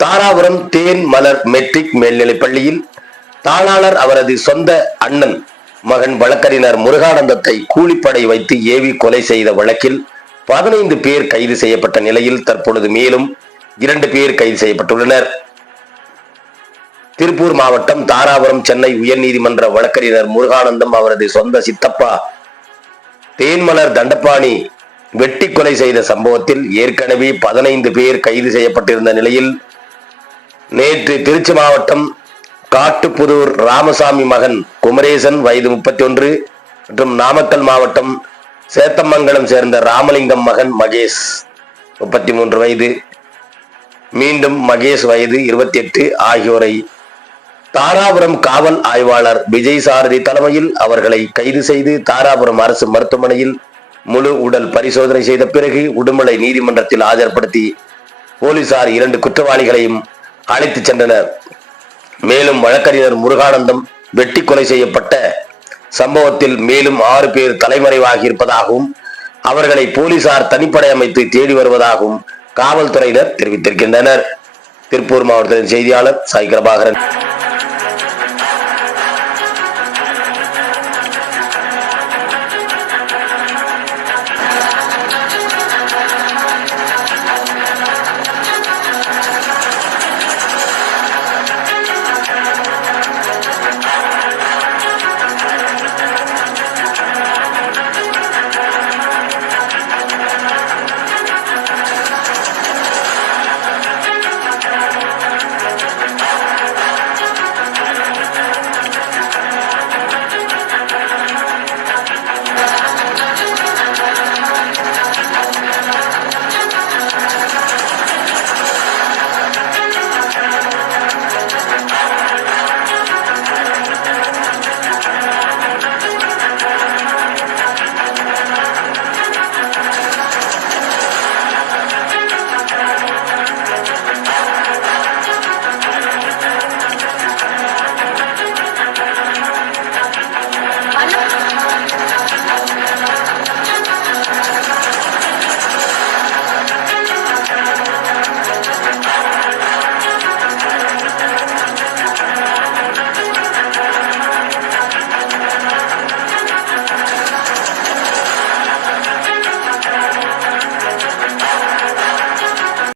தாராபுரம் தேன் மலர் matric மேல்நிலைப் பள்ளியில் தாளாளர் அவரது சொந்த அண்ணன் மகன் வழக்கறிஞர் முருகானந்தத்தை கூலிப்படை வைத்து ஏவி கொலை செய்த வழக்கில் 15 பேர் கைது செய்யப்பட்ட நிலையில் தற்பொழுது மேலும் 2 பேர் கைது செய்யப்பட்டுள்ளனர். திருப்பூர் மாவட்டம் தாராபுரம் சென்னை உயர்நீதிமன்ற வழக்கறிஞர் முருகானந்தம் அவரது சொந்த சித்தப்பா தேன்மலர் தண்டபாணி வெட்டி கொலை செய்த சம்பவத்தில் ஏற்கனவே 15 பேர் கைது செய்யப்பட்டிருந்த நிலையில் நேற்று திருச்சி மாவட்டம் காட்டுப்புதூர் ராமசாமி மகன் குமரேசன் வயது 31 மற்றும் நாமக்கல் மாவட்டம் சேத்தமங்கலம் சேர்ந்த ராமலிங்கம் மகன் மகேஷ் 33 வயது மீண்டும் மகேஷ் வயது 28 ஆகியோரை தாராபுரம் காவல் ஆய்வாளர் விஜய் சாரதி தலைமையில் அவர்களை கைது செய்து தாராபுரம் அரசு மருத்துவமனையில் முழு உடல் பரிசோதனை செய்த பிறகு உடுமலை நீதிமன்றத்தில் ஆஜர்படுத்தி போலீசார் 2 குற்றவாளிகளையும் அழைத்து சென்றனர். மேலும் வழக்கறிஞர் முருகானந்தம் வெட்டி கொலை செய்யப்பட்ட சம்பவத்தில் மேலும் 6 பேர் தலைமறைவாகி இருப்பதாகவும் அவர்களை போலீசார் தனிப்படை அமைத்து தேடி வருவதாகவும் காவல்துறையினர் தெரிவித்திருக்கின்றனர். திருப்பூர் மாவட்டத்தின் செய்தியாளர் சாய் பிரபாகரன்.